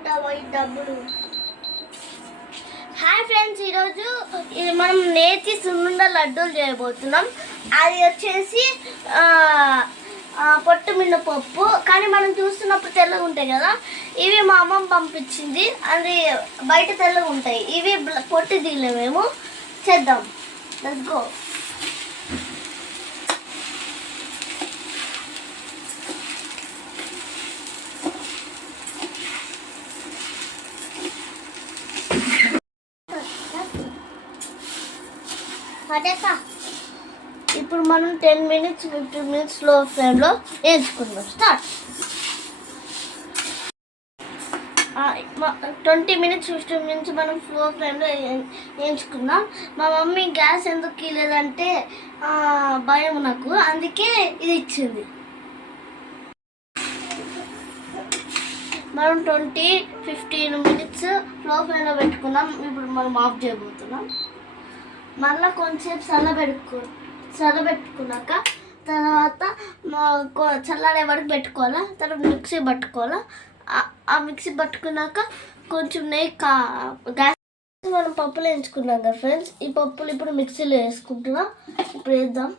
ఉంటావా డబ్బులు? Hi friends ఈరోజు ఇది మనం నేతి సున్నుండ లడ్డూలు చేయబోతున్నాం. అది వచ్చేసి పొట్టు మినపప్పు కానీ మనం చూస్తున్నప్పుడు తెల్లగా ఉంటాయి కదా ఇవి మా అమ్మమ్మ పంపించింది. అది బయట తెల్లగా ఉంటాయి. ఇవి పొట్టు పొట్టు తీయలేమేమో చేద్దాం. లెట్స్ గో పడేసా ఇప్పుడు మనం టెన్ మినిట్స్ ఫిఫ్టీన్ మినిట్స్లో ఫ్లేమ్లో వేయించుకుందాం. Start. Twenty minutes fifteen minutes మనం స్లో ఫ్లేమ్లో వేయించుకుందాం. మా మమ్మీ గ్యాస్ ఎందుకు ఇవ్వలేదంటే భయం నాకు. అందుకే ఇది ఇచ్చింది. మనం ట్వంటీ ఫిఫ్టీన్ మినిట్స్ స్లో ఫ్లేమ్లో పెట్టుకుందాం. ఇప్పుడు మనం ఆఫ్ చేయబోతున్నాం. మళ్ళీ కొంచెంసేపు చల్లబెట్టుకు చల్లబెట్టుకున్నాక తర్వాత మా- కొ- చల్లారే వరకు పెట్టుకోవాలా తర్వాత మిక్సీ పట్టుకోవాలా. ఆ- ఆ మిక్సీ పట్టుకున్నాక కొంచెం నెయ్యి కా గ్యాస్ మనం పప్పులు వేయించుకున్నాం కదా ఫ్రెండ్స్. ఈ పప్పులు ఇప్పుడు మిక్సీలో వేసుకుంటున్నాం. ఇప్పుడు వేద్దాం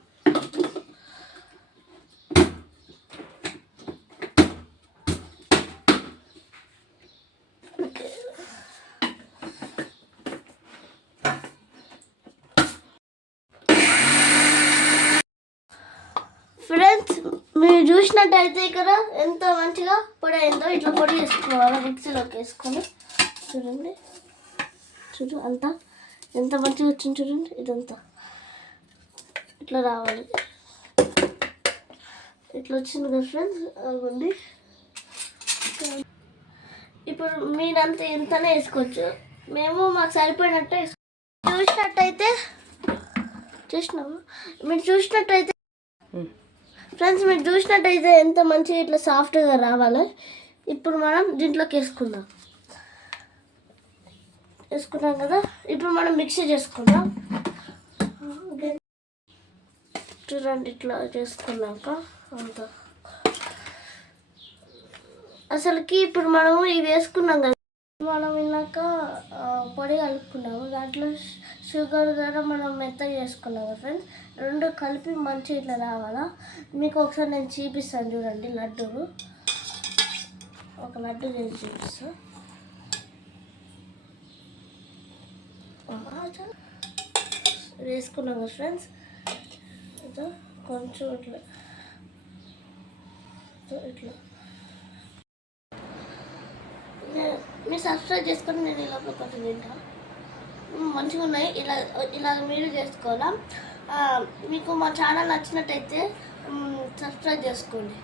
ఫ్రెండ్స్ మీరు చూసినట్టయితే ఇక్కడ ఎంత మంచిగా పొడి అయిందో ఇట్లా పొడి వేసుకోవాలి మిక్సీలోకి వేసుకొని చూడండి. చూడు అంతా ఎంత మంచిగా వచ్చింది చూడండి. ఇదంతా ఇట్లా రావాలి. ఇట్లా వచ్చింది కదా ఫ్రెండ్స్ అవ్వండి ఇప్పుడు మీరంతా ఎంతనే వేసుకోవచ్చు. మేము మాకు సరిపోయినట్టు వేసుకో. చూసినట్టయితే చూసినాము మీరు చూసినట్టయితే ఫ్రెండ్స్ మీరు చూసినట్టయితే ఎంత మంచిగా ఇట్లా సాఫ్ట్గా రావాలి. ఇప్పుడు మనం దీంట్లోకి వేసుకుందాం. వేసుకున్నాం కదా? ఇప్పుడు మనం మిక్సీ చేసుకుందాం. చూడండి ఇట్లా చేసుకున్నాక అంత. అసలుకి ఇప్పుడు మనము ఇవి వేసుకున్నాం కదా మనం ఇన్నాక పొడి కలుపుకున్నాము. దాంట్లో షుగర్ ద్వారా మనం మెత్తగా చేసుకున్నాము ఫ్రెండ్స్ రెండు కలిపి మంచిగా ఇట్లా రావాలా? మీకు ఒకసారి నేను చూపిస్తాను చూడండి లడ్డూలు. ఒక లడ్డు చేసి చూపిస్తాను వేసుకున్నాము ఫ్రెండ్స్ కొంచెం ఇట్లా. ఇట్లా. మీరు సబ్స్క్రైబ్ చేసుకొని నేను ఇలా కొంచెం తింటా. మంచిగా ఉన్నాయి. ఇలా ఇలా మీరు చేసుకోవాలా. మీకు మా ఛానల్ నచ్చినట్టయితే సబ్స్క్రైబ్ చేసుకోండి.